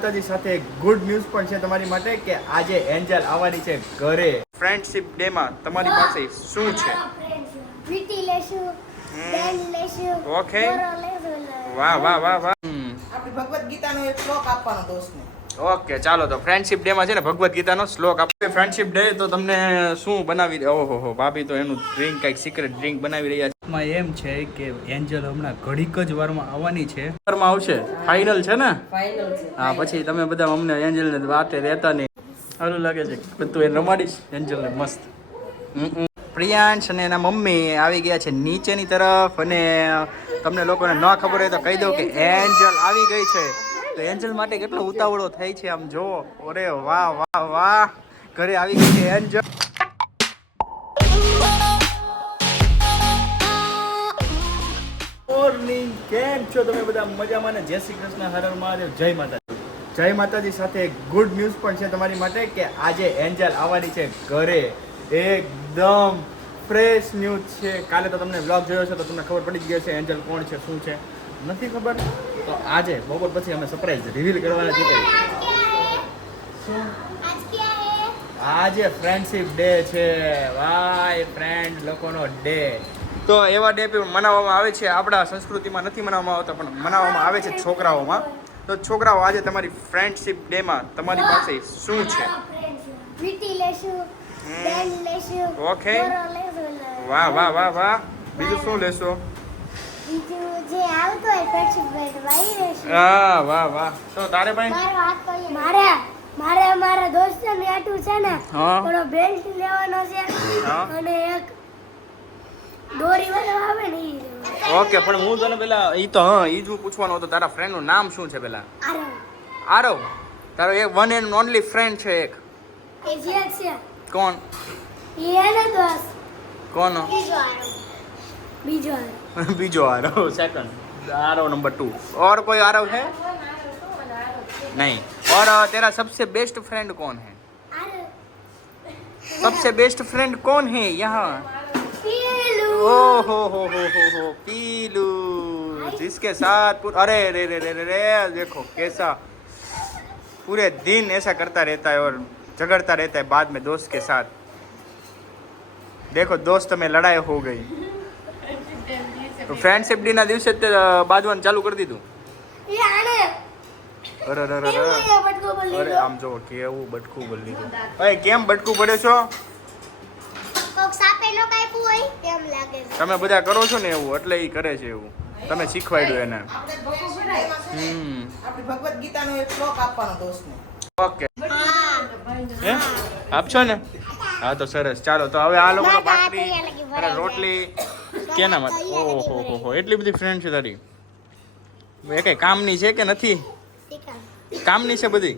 માતાજી સાથે good news પણ છે તમારી માટે કે આજે એન્જલ આવવાની છે ઘરે. ફ્રેન્ડશિપ ડે માં તમારી પાસે શું છે? વીટી લેશું બેન લેશું ઓકે વાહ વાહ વાહ વાહ. આપણી ભગવદ્ ગીતાનો એક શ્લોક આપવાનો દોસ્તને ઓકે ચાલો તો ફ્રેન્ડશિપ ડે માં છે ને ભગવદ્ ગીતાનો શ્લોક આપણે ફ્રેન્ડશિપ ડે તો તમને શું બનાવી ઓહો હો ભાભી તો એનું ડ્રિંક કંઈક સિક્રેટ ડ્રિંક બનાવી રહ્યા છે. માં એમ છે કે એન્જલ હમણાં ઘડીક જ વારમાં આવવાની છે. વારમાં આવશે? ફાઇનલ છે ને? ફાઇનલ છે હા પછી તમે બધા અમને એન્જલ ને વાતે રહેતા નહીં. સારું લાગે છે. તું એને રમાડીશ એન્જલ ને મસ્ત. પ્રિયાંશ અને એના મમ્મી આવી ગયા છે નીચેની તરફ અને તમને લોકોને ન ખબર હોય તો કહી દઉં કે એન્જલ આવી ગઈ છે. તો એન્જલ માટે કેટલો ઉતાવળો થાય છે આમ જો. અરે વાહ વાહ વાહ. ઘરે આવી ગઈ છે એન્જલ. મોર્નિંગ, કેમ છો તમે બધા? મજામાં ને? જય શ્રી કૃષ્ણ, હર મહાદેવ. જય માતાજી. જય માતાજી સાથે ગુડ ન્યૂઝ પણ છે તમારી માટે કે આજે એન્જલ આવવાની છે ઘરે. એકદમ ફ્રેશ ન્યૂઝ છે. કાલે તો તમને વ્લોગ જોયો છે, તો તમને ખબર પડી ગઈ છે એન્જલ કોણ છે, શું છે. નથી ખબર? તો આજે બપોર પછી અમે સરપ્રાઈઝ રિવીલ કરવાના છીએ શું? આજ ફ્રેન્ડશિપ ડે છે. ભાઈ ફ્રેન્ડ લોકોનો ડે તો એવા ડે મનાવવામાં આવે છે. આપણા સંસ્કૃતિમાં નથી મનાવવામાં આવતા પણ મનાવવામાં આવે છે છોકરાઓમાં. તો છોકરાઓ આજે તમારી ફ્રેન્ડશિપ ડેમાં તમારી પાસે શું છે? લેશું વાહ વાહ વાહ વાહ. બીજું શું લેશો? હા વાહ વાહ. તો તારે ભાઈ? મારો. મારે મારે દોસ્ત ને આટું છે ને. થોડો બેલ્ટ લેવાનો છે. અને એક દોરી વાળો આવે ને ઓકે પણ હું તને પેલા ઈ તો હા ઈ જ પૂછવાનું હતું તારા ફ્રેન્ડનું નામ શું છે પેલા? આરો આરવ? તારો એક વન એન્ડ ઓનલી ફ્રેન્ડ છે એક. એ જે છે. કોણ? દોસ્ત કોનો? બીજો આરવ. બીજો આરો બીજો Aarav second Aarav number two और कोई आरव है नहीं और अ, तेरा सबसे बेस्ट फ्रेंड कौन है આરો सबसे बेस्ट फ्रेंड कौन है यहाँ પીલું ओ हो हो हो हो हो पीलू जिसके साथ पूर... अरे रे रे रे रे रे देखो कैसा पूरे दिन ऐसा करता रहता है और झगड़ता रहता है बाद में दोस्त के साथ देखो दोस्त में लड़ाई हो गई તો ફ્રેન્ડશિપ ડે ના દિવસે જ બાજવાનું ચાલુ કરી દીધું. એ આને અરે અરે અરે અરે. આમ જો કેવું બટકું બદલી દીધું ભાઈ કેમ બટકું પડે છો? કોક સાપે નો કાપ્યું હોય તેમ લાગે છે. તમે બધા કરો છો ને એવું એટલે એ કરે છે એવું. તમે શીખવાડ્યું એને. હમ. આપણી ગીતાનો એક શ્લોક આપવાનો દોસ્તને. ઓકે. હે? આપશો ને? હા તો સરસ. ચાલો તો હવે આ લોકો ભાખરી અને રોટલી કેના માટે? ઓહો હો હો. એટલી બધી ફ્રેન્ડ છે તારી. એ કઈ કામની છે કે નથી? કામની છે બધી?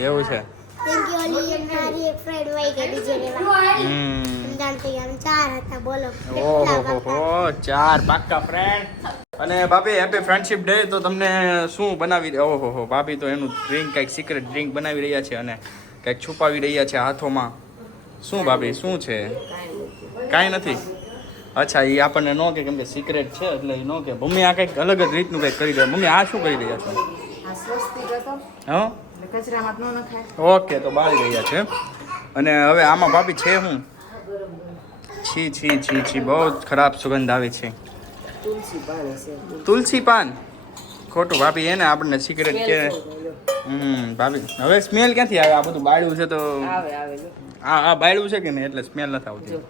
એવું છે. ચાર પાક્કા ફ્રેન્ડ અને ભાભી હેપી ફ્રેન્ડશિપ ડે તો તમને શું બનાવી ઓહો હો ભાભી તો એનું ડ્રિંક કંઈક સિક્રેટ ડ્રિંક બનાવી રહ્યા છે અને કંઈક છુપાવી રહ્યા છે હાથોમાં. શું ભાભી શું છે? કાંઈ નથી. અચ્છા એ આપણને ન કે કેમ કે સિક્રેટ છે એટલે એ ન કે. મમ્મી આ કંઈક અલગ જ રીતનું કંઈક કરી રહ્યા મમ્મી આ શું કરી રહ્યા છો? હા? ઓકે તો બાળી રહ્યા છે. અને હવે આમાં ભાભી છે હું? છી છી છી છી બહુ જ ખરાબ સુગંધ આવે છે. તુલસી પાન ખોટું ભાભી એને આપણને સિગરેટ કે હમ ભાભી હવે સ્મેલ ક્યાંથી આવે? આ બધું બાળ્યું છે તો હા આ આ બાળ્યું છે કે નહીં? એટલે સ્મેલ નથી આવતી.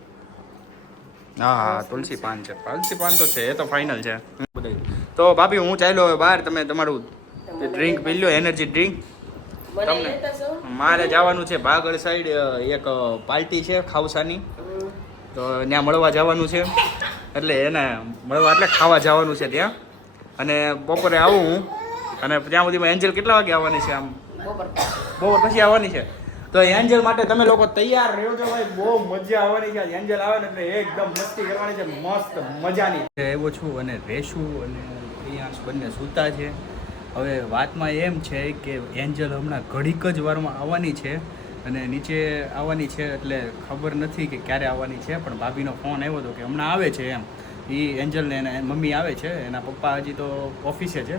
હા હા તુલસી પાન છે. તુલસી પાન તો છે એ તો ફાઇનલ છે. તો ભાભી હું ચાલ્યો હવે બહાર તમે તમારું ડ્રિંક પી લો એનર્જી ડ્રિંક તમને મારે જવાનું છે ભાગળ સાઈડ એક પાર્ટી છે ખાવસાની. તો ત્યાં મળવા જવાનું છે. એટલે એને મળવા એટલે ખાવા જવાનું છે ત્યાં. અને બપોરે આવું હું. અને ત્યાં સુધીમાં એન્જલ કેટલા વાગે આવવાની છે આમ? બપોર બપોર પછી આવવાની છે. તો એન્જલ માટે તમે લોકો તૈયાર રહેજો ભાઈ? બહુ મજા આવવાની છે. એન્જલ આવે ને એટલે એકદમ મસ્તી કરવાની છે. મસ્ત મજાની. આવ્યો છું અને રેશું અને પ્રિયાંશ બંને સૂતા છે. હવે વાતમાં એમ છે કે એન્જલ હમણાં ઘડીક જ વારમાં આવવાની છે. અને નીચે આવવાની છે એટલે ખબર નથી કે ક્યારે આવવાની છે, પણ ભાભીનો ફોન આવ્યો હતો કે હમણાં આવે છે એમ. એ એન્જલને એના મમ્મી આવે છે, એના પપ્પા હજી તો ઓફિસે છે.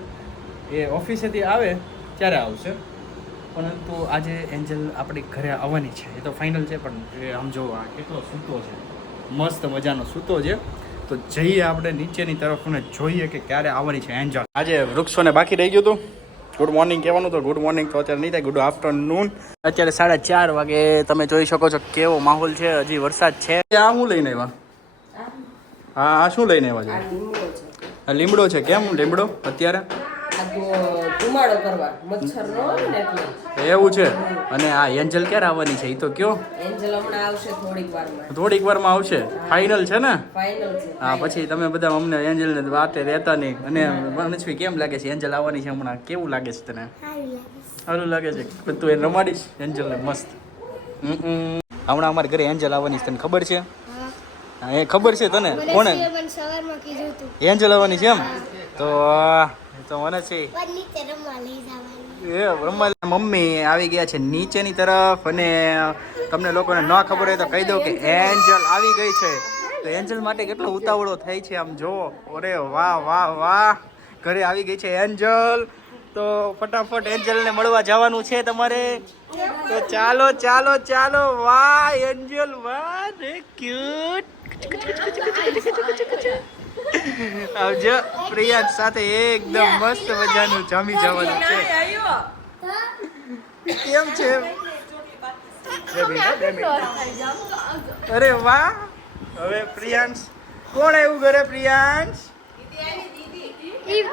એ ઓફિસેથી આવે, ત્યારે આવશે. પરંતુ આજે એન્જલ આપણી ઘરે આવવાની છે. એ તો ફાઇનલ છે, પણ એ આમ જો આ કેટલો સૂતો છે. મસ્ત મજાનો સૂતો છે. તો જઈએ આપણે નીચેની તરફ અને જોઈએ કે ક્યારે આવવાની છે એન્જલ. આજે વૃક્ષોને બાકી રહી ગયું હતું. ગુડ મોર્નિંગ કહેવાનું તો ગુડ મોર્નિંગ તો અત્યારે નહીં થાય. ગુડ આફ્ટરનૂન અત્યારે સાડા ચાર વાગે તમે જોઈ શકો છો કેવો માહોલ છે. હજી વરસાદ છે. આ શું લઈને આવ્યા? હા. આ શું લઈને આવ્યા છે? લીમડો છે. આ લીમડો છે. કેમ લીમડો અત્યારે? ધુમાડો કરવા મચ્છર ન ને એટલે. એવું છે. અને આ એન્જલ ક્યારે આવવાની છે? એ તો કયો? એન્જલ હમણાં આવશે થોડીક વારમાં. થોડીક વારમાં આવશે? ફાઇનલ છે ને? ફાઇનલ છે. હા પછી તમે બધા અમને એન્જલને વાતે રહેતા નહીં. અને મનસ્વી કેમ લાગે છે? એન્જલ આવવાની છે હમણાં? કેવું લાગે છે તને? સારું લાગે છે. પણ તું એને રમાડીશ એન્જલને મસ્ત. હમ, હમ. હમણાં અમારે ઘરે એન્જલ આવવાની છે. તને ખબર છે? એ ખબર છે તને? કોને? એન્જલ આવવાની છે એમ? તો એ તો મને છે. એ રમવા મમ્મી આવી ગયા છે નીચેની તરફ અને તમને લોકોને ન ખબર હોય તો કહી દઉં કે એન્જલ આવી ગઈ છે. તો એન્જલ માટે કેટલો ઉતાવળો થાય છે આમ જો અરે વાહ વાહ વાહ. ઘરે આવી ગઈ છે એન્જલ. તો ફટાફટ એન્જલને મળવા જવાનું છે તમારે. તો ચાલો ચાલો ચાલો. વાહ એન્જલ વાહ. ક્યુટ આવજો. પ્રિયા સાથે એકદમ મસ્ત મજાનું જામી જવાનું છે. કેમ છે. અરે વાહ. હવે પ્રિયાંશ કોણ એવું ઘરે પ્રિયાંશ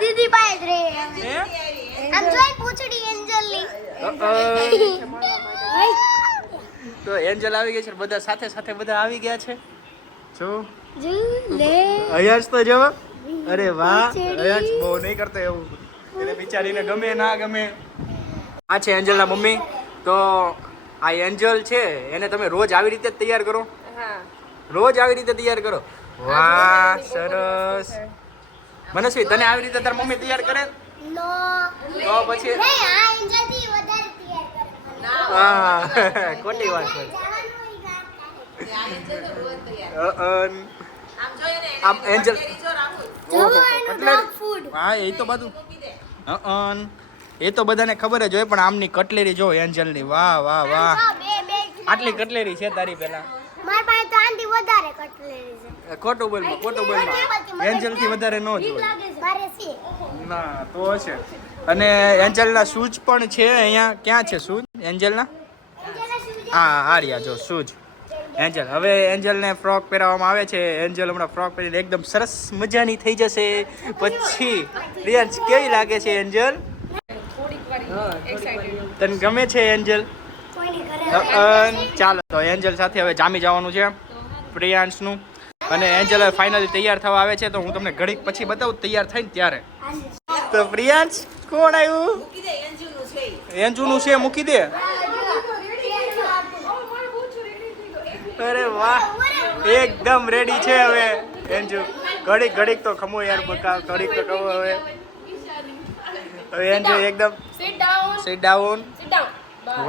દીદી પાસે જ રહે. આમ જોઈ પૂછડી એન્જલ તો એન્જલ આવી ગઈ છે બધા સાથે સાથે બધા આવી ગયા છે? જો. જો જ તો જો. અરે વાહ. અયાજ બહુ નહીં કરતો એવું એને બિચારીને ગમે ના ગમે. આ છે એન્જલના મમ્મી. તો આ એન્જલ છે એને તમે રોજ આવી રીતે જ તૈયાર કરો. રોજ આવી રીતે તૈયાર કરો. વાહ સરસ. મનસ્વી તને આવી રીતે તાર મમ્મી તૈયાર કરે? તો પછી? નહીં આ એન્જલથી વધારે તૈયાર કરે મને. હા ખોટી વાત છે જવાનું હોય ગામ અ, અન. આમ એન્જલ. હા એ તો બધું. અન. એ તો બધાને ખબર જ હોય પણ આમની કટલેરી જો એન્જલની. વાહ વાહ વાહ. આટલી કટલેરી છે તારી પેલા મારી પાસે તો વધારે ખોટું બોલમાં ખોટું બોલમાં. એન્જલથી વધારે ન છે. ના તો છે. અને એન્જલના શૂઝ પણ છે અહીંયા. ક્યાં છે શૂઝ એન્જલના? હા હારિયા રહ્યા જો શૂઝ એન્જલ હવે એન્જલને ફ્રોક પહેરાવવામાં આવે છે. એન્જલ હમણાં ફ્રોક પહેરીને એકદમ સરસ મજાની થઈ જશે. પછી રિયાન્સ કેવી લાગે છે એન્જલ? તને ગમે છે એન્જલ? ચાલો તો એન્જલ સાથે હવે જામી જવાનું છે પ્રિયાંશનું. અને એન્જલ હવે ફાઇનલી તૈયાર થવા આવે છે તો હું તમને ઘડીક પછી બતાવું તૈયાર થઈને ત્યારે. તો પ્રિયાંશ કોણ આવ્યું? એન્જુનું છે મૂકી દે. અરે વાહ એકદમ રેડી છે હવે. એન્જુ ઘડીક ઘડીક તો ખમો યાર બકા ઘડીક તો ખમો હવે. હવે એન્જુ એકદમ સીટ ડાઉન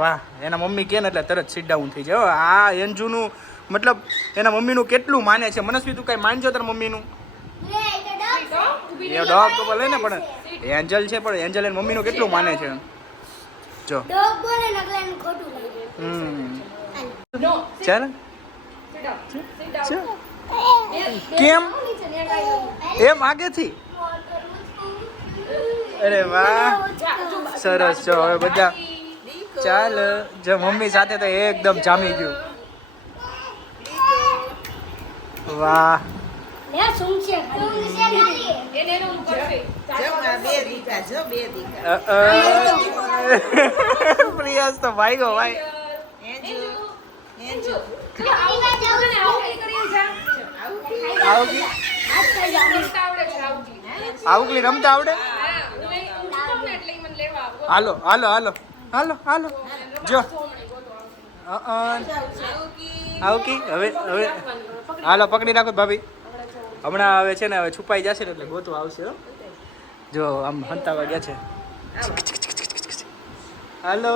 વાહ એના મમ્મી કે ને એટલે તરત સીટ ડાઉન થઈ જાય. હો. આ એન્જુનું મતલબ એના મમ્મીનું કેટલું માને છે? મનસ્વી તું કઈ માનજો તાર મમ્મીનું? એ ડોગ તો ભલે ને પણ એન્જલ છે પણ એન્જલ એની મમ્મીનું કેટલું માને છે? જો. ડોગ બોલે ને ખોટું હમ. ચાલ. ચાલ. કેમ? એમ આગેથી? અરે વાહ. સરસ છો. હવે બધા ચાલ. જે મમ્મી સાથે તો એકદમ જામી ગયું. વાહ. પ્રિયાસ તો ભાઈ ગો ભાઈ. આવકલી રમતા આવડે? હાલો હાલો હાલો. હાલો હાલો. જો. આવકી હવે હવે. હાલો પકડી રાખો ભાભી. હમણાં હવે છે ને હવે છુપાઈ જશે ને એટલે ગોતું આવશે જો આમ હંતાવા ગયા છે. હાલો.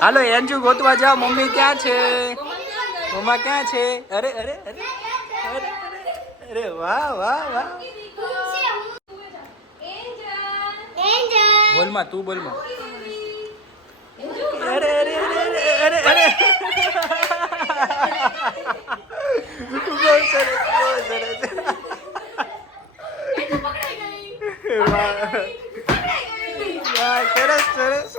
હાલો એન્જુ ગોતવા જાઓ. મમ્મી ક્યાં છે? મમ્મા ક્યાં છે? અરે અરે અરે. અરે અરે વાહ વાહ વાહ. બોલમાં, તું બોલમાં. અરે અરે અરે અરે અરે બહુ સરસ બહુ સરસ વાહ વાહ સરસ.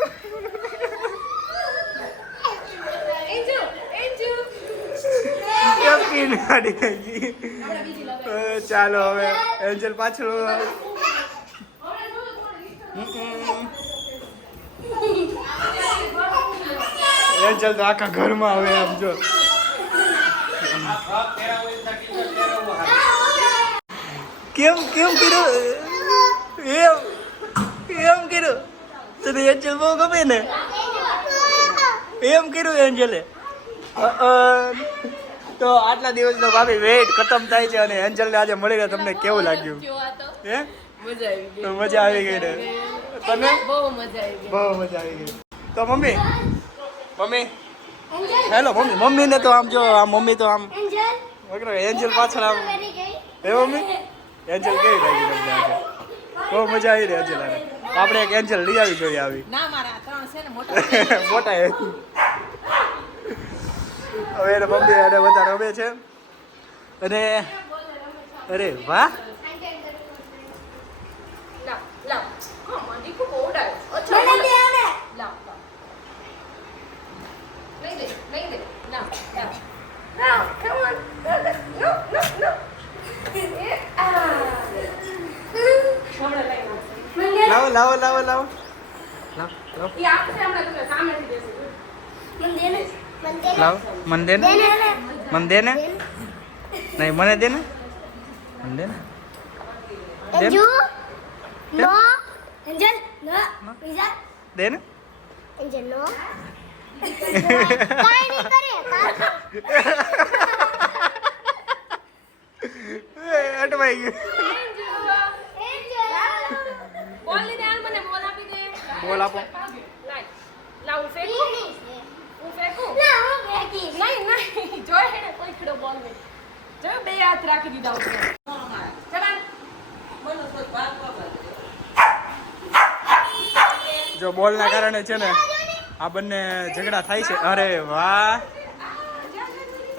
ગઈ. ચાલો હવે એન્જલ પાછળ એન્જલ તો આખા ઘરમાં હવે આમ જો. કેમ કેમ કર્યું? એમ એમ કર્યું? તને એન્જલ બહુ ગમે ને? એમ કર્યું એન્જલે? અ. તો આટલા દિવસનો ભાભી વેઇટ ખતમ થાય છે અને એન્જલને આજે મળીને તમને કેવું લાગ્યું? હે? મજા આવી ગઈ. તો મજા આવી ગઈ ને? તને બહુ મજા આવી ગઈ. બહુ મજા આવી ગઈ. તો મમ્મી? મમ્મી? Hello mummy. મમ્મીને તો આમ જો આમ મમ્મી તો આમ વગર એન્જલ પાછળ આમ. હે મમ્મી? એન્જલ કેવી લાગી તમને આજે? બહુ મજા આવી રહી એન્જલ આપણે એક એન્જલ લઈ આવી જોઈએ આવી. ના મારા ત્રણ છે ને મોટા મોટા હવે એને મમ્મી એને બધા રમે છે અને અરે વાહ લાવ લાવ હા મને ખૂબ ઓડાય અચ્છા લાવ લાવ નહીં દે નહીં દે લાવ લાવ લાવો. મને દે ને મને દે ને? નહીં મને દે ને. મને દે ને? દે ને. દે ને? Angel, no. કાંઈ નહીં કરે. અટવાઈ ગયું. બોલ આપી દે. બોલ આપો. લાય લાવ ફેંકું. નહીં નહીં. જોઈ હેને કોઈ ખડો બોલ નહીં. જો બે હાથ રાખી દીધા ઉપર. ચલાન જો બોલના કારણે છે ને આ બંને ઝઘડા થાય છે. અરે વાહ.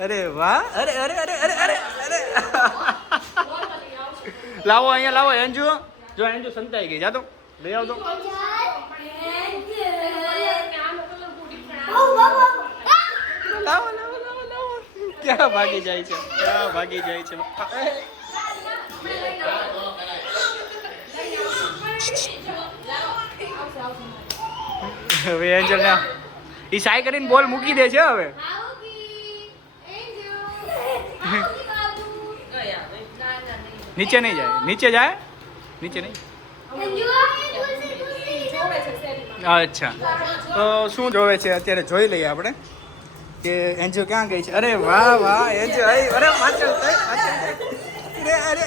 અરે વાહ. અરે અરે અરે અરે અરે અરે. લાવો અહીંયા લાવો એન્જુ. જો એન્જુ સંતાઈ ગઈ. જાતો. લઈ આવતો. ક્યાં ભાગી જાય છે? ક્યાં ભાગી જાય છે? હવે એન્જલ ને. એ સાઈ કરીને બોલ મૂકી દે છે હવે. નીચે નહીં જાય. નીચે જાય? નીચે નહીં? અચ્છા. તો શું જોવે છે? અત્યારે જોઈ લઈએ આપણે. કે એન્જો ક્યાં ગઈ છે? અરે વાહ વાહ એન્જો અરે પાછળ. અરે અરે.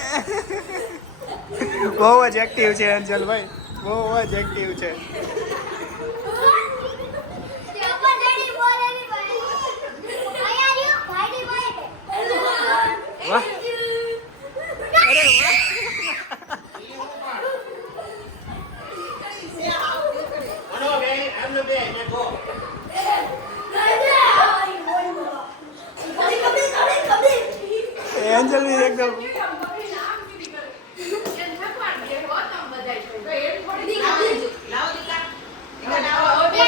બહુ જ એક્ટિવ છે એન્જલ ભાઈ. બહુ જ એક્ટિવ છે. એન્જલની એકદમ.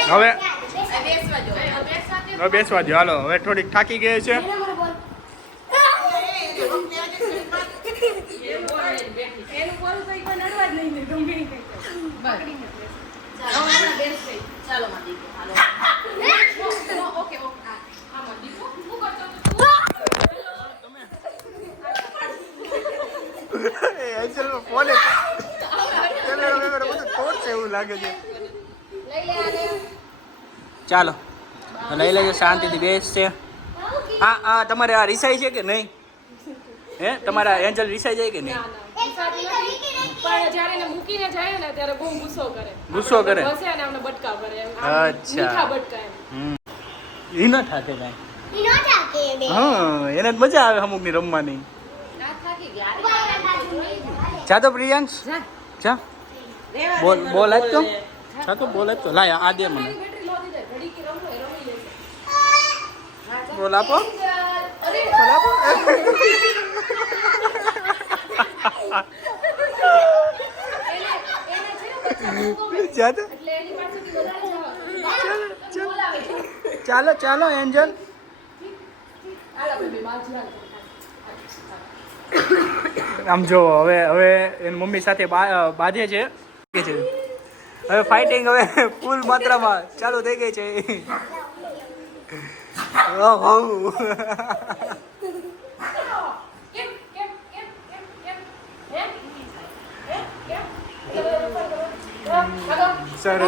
હવે હવે બેસવા દો. હાલો હવે થોડીક થાકી ગઈ છે. ચાલો માં દીકરો હાલો ઓકે ઓકે હા હા માં દીકરો શું કરતો એન્જલ ફોને કેમેરા વેમેરા બધું તોડશે એવું લાગે છે? ચાલો. લઈ લેજો શાંતિથી બેસશે હા હા તમારે આ રિસાઈ છે કે નહીં? હે તમારા એન્જલ રિસાઈ જાય કે નહીં? ના ના પણ જ્યારે એને મૂકીને જાય ને ત્યારે બહુ ગુસ્સો કરે. અચ્છા. ન થાકે કાંઈ. ઈ નો થાકે બે. હા એને જ મજા આવે અમુકની રમવાની. જા તો પ્રિયાંશ જા બોલ બોલ આજ તો જા તો બોલ આજ તો લાય આ દે મને બેટરી લો દીધે ઘડી કે રમો એ રમી લેશે બોલ આપો અરે બોલ આપો એને એને છે ને બચ્ચા બહુ ગમે. જા તો એટલે એની પાસેથી વધારે જવા. તમે બોલાવે છે. ચાલો ચાલો એન્જલ હાલો બેબી, બાજુ હાલો. આમ જો હવે હવે એની મમ્મી સાથે બાંધે છે. કે છે. હવે ફાઇટિંગ હવે ફૂલ માત્રામાં ચાલુ થઈ ગઈ છે.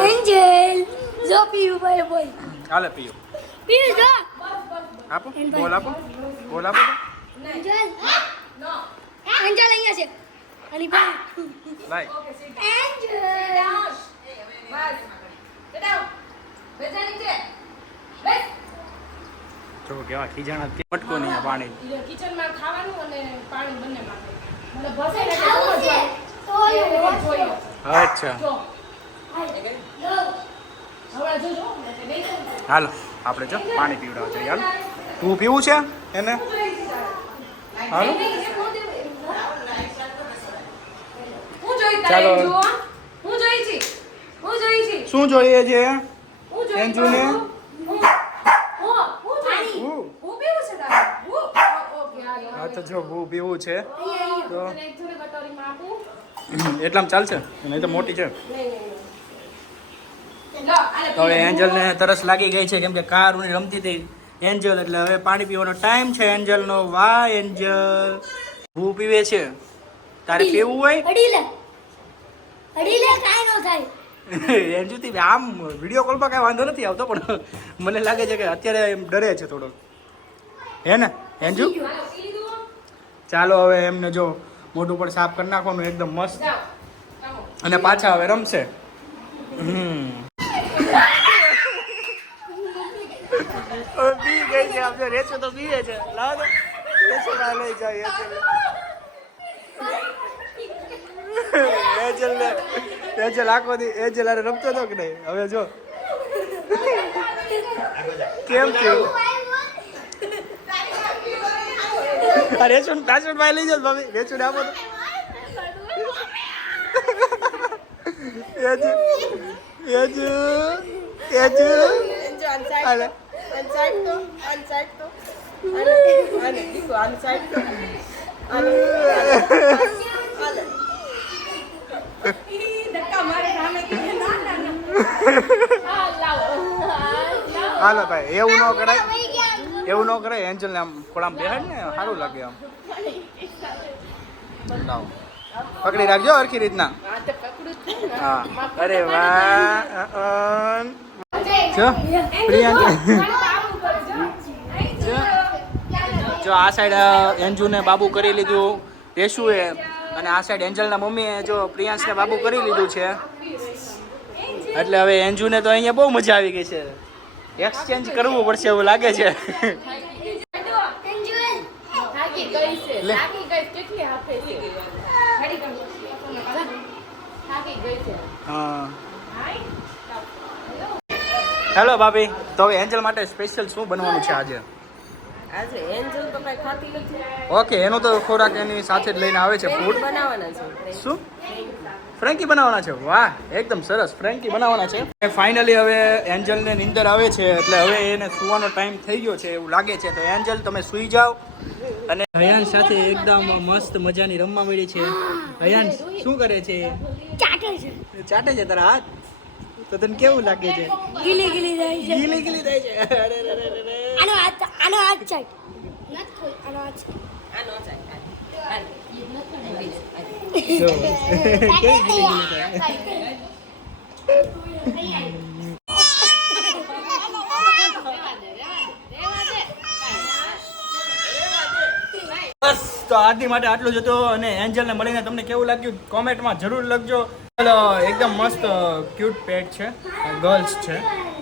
એન્જલ જો પીયું ભાઈ હાલે પીયું. જો. આપો બોલ આપો. બોલ આપો. નહીં એન્જલ અહીંયા છે. અને ભાઈ. એન્જલ જો કેવા ખીજાણા કે મટકો નહીં આ પાણી કિચનમાં ખાવાનું અને પાણી બંને મતલબ ભસે ને તો જોઈએ. અચ્છા. હાલો આપણે જો પાણી પીવડાવજો યાર તું પીવું છે એને? હાલો હું જોઈ ચાલો. તારે જુઓ. હું જોઈ છી. હું જોઈ છી. શું જોઈએ છે? હું જોઈ એન્જુને? હું હું હું જોઈ હું. હું પીવું છે તારે? હું? ઓકે હાલો હા તો જો હું પીવું છે. તો કટોરીમાં આપું. એટલામાં ચાલશે? નહીં તો મોટી છે. તો હવે. એન્જલને તરસ લાગી ગઈ છે કેમ કે કાર ઉની રમતી હતી. એન્જલ એટલે હવે પાણી પીવાનો ટાઈમ છે. એન્જલનો વાહ એન્જલ. ભૂ પીવે છે? તારે પીવું હોય? અડી લે અડી લે કાઈ નો થાય. એન્જુથી આમ વીડિયો કોલમાં કાંઈ વાંધો નથી આવતો પણ મને લાગે છે કે અત્યારે એમ ડરે છે થોડો. હે ને એન્જુ ચાલો હવે એમને જો મોઢું પણ સાફ કરી નાખવાનું એકદમ મસ્ત. અને પાછા હવે રમશે. હમ. બી ગઈ છે આપણે રેસો તો બીએ છે. લાવો તો. રેસો ના લઈ જાય એજલ ને એજલ આખો દી એજલ આરે રમતો હતો કે નહીં? હવે જો. કેમ થયું રેચુન પાછળ ભાઈ લઈ જાઓ ભાભી. રેચુન આપો તો. એજુ એજુ એજુ હાલે. ધક્કા મારે સામે કીધું ના ના ના હા લાવો હા, હાલો ભાઈ એવું ન કરાય એવું ન કરાય એન્જલ ને આમ ખોળામાં બેહાડ ને સારું લાગે આમ લાવો પકડી રાખજો હરખી રીતના હા તો પકડું જ છું ને. હા અરે વાહ અન. જો. પ્રિયાંક. જો. આ સાઈડ એન્જુને બાબુ કરી લીધું, રેશુએ. અને આ સાઈડ એન્જલના મમ્મીએ જો પ્રિયાંશને બાબુ કરી લીધું છે. એટલે હવે એન્જુને તો અહીંયા બહુ મજા આવી ગઈ છે. એક્સચેન્જ કરવું પડશે એવું લાગે છે. એન્જલ હેલો ભાભી તો હવે એન્જલ માટે સ્પેશિયલ શું બનવાનું છે આજે? આજે એન્જલ તો કઈ ખાતી નથી. ઓકે એનો તો ખોરાક એની સાથે જ લઈને આવે છે ફૂડ બનાવવાના છે. શું? ફ્રેન્કી બનાવવાના છે? વાહ એકદમ સરસ. ફ્રેન્કી બનાવવાના છે. ફાઇનલી હવે એન્જલને નીંદર આવે છે એટલે હવે એને સુવાનો ટાઈમ થઈ ગયો છે એવું લાગે છે. તો એન્જલ તમે સૂઈ જાઓ. અને હયાન સાથે એકદમ મસ્ત મજાની રમવા મળી છે. હયાન શું કરે છે? ચાટે છે. ચાટે છે તારા હાથ? તો તને કેવું લાગે છે ગીલી ગીલી થાય છે ગીલી ગીલી થાય છે અરે, અરે, અરે. આનો હાથ આનો હાથ ચાટ આનો હાથ આ નો જાય હાલ. જો. કેવી ગીલી ગીલી થાય બસ તો આજની માટે આટલું જ હતું અને એન્જલને મળીને તમને કેવું લાગ્યું કોમેન્ટમાં જરૂર લખજો એકદમ મસ્ત ક્યુટ પેટ છે. ગર્લ્સ છે.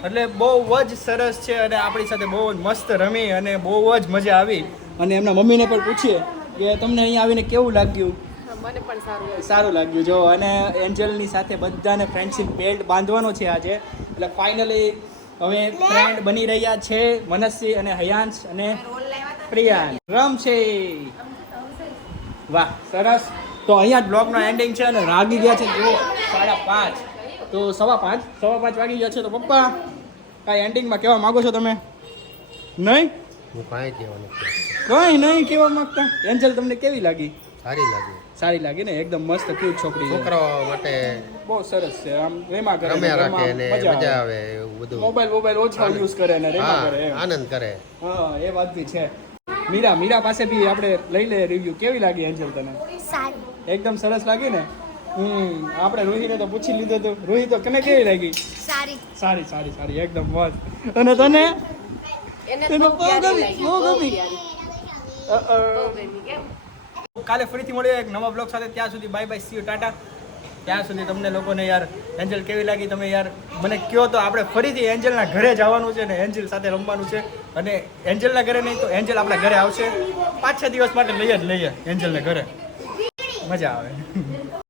એટલે બહુ જ સરસ છે અને આપણી સાથે બહુ જ મસ્ત રમી અને બહુ જ મજા આવી. અને એમના મમ્મીને પણ પૂછીએ કે તમને અહીંયા આવીને કેવું લાગ્યું? મને પણ સારું લાગ્યું. સારું લાગ્યું. જો અને એન્જલની સાથે બધાને ફ્રેન્ડશિપ બેલ્ટ બાંધવાનો છે આજે. એટલે ફાઇનલી હવે ફ્રેન્ડ બની રહ્યા છે મનસ્વી અને હયાંશ અને પ્રિયાન રમશે વાહ સરસ. તો અહીંયા બ્લોગનો એન્ડિંગ છે અને રાગી ગયા છે. જો સાડા પાંચ. તો સવા પાંચ? સવા પાંચ વાગી ગયા છે તો પપ્પા કાંઈ એન્ડિંગમાં કહેવા માંગો છો તમે? નહીં? હું કાંઈ કહેવાનું નથી. નહીં કહેવા માંગતા? એન્જલ તમને કેવી લાગી? સારી લાગે. સારી લાગી ને? એકદમ મસ્ત ક્યુટ છોકરી છોકરાઓ માટે બહુ સરસ છે. આમ રેમા કરે રમ્યા રાખે ને મજા આવે. એવું બધું. મોબાઈલ મોબાઈલ ઓછો યુઝ કરે ને રેમા કરે આનંદ કરે. હા એ વાત બી છે. મીરા મીરા પાસે બી આપણે લઈ લે રિવ્યુ કેવી લાગી એન્જલ તને? સારી. એકદમ સરસ લાગી ને? હમ આપણે રૂહીને તો પૂછી લીધું હતું. રોહિત તો કને કેવી લાગી? સારી. સારી સારી સારી. એકદમ મસ્ત. અને તને? એને બહુ ગમી, બહુ ગમી. કાલે ફરીથી મળીએ એક નવા બ્લોગ સાથે. ત્યાં સુધી bye bye see you tata. ત્યાં સુધી તમને લોકોને યાર એન્જલ કેવી લાગી તમે યાર? મને કહો તો આપણે ફરીથી એન્જલના ઘરે જવાનું છે ને એન્જલ સાથે રમવાનું છે. અને એન્જલના ઘરે નહીં તો એન્જલ આપણા ઘરે આવશે. પાંચ છ દિવસ માટે લઈએ જ લઈએ એન્જલને ઘરે. મજા આવે.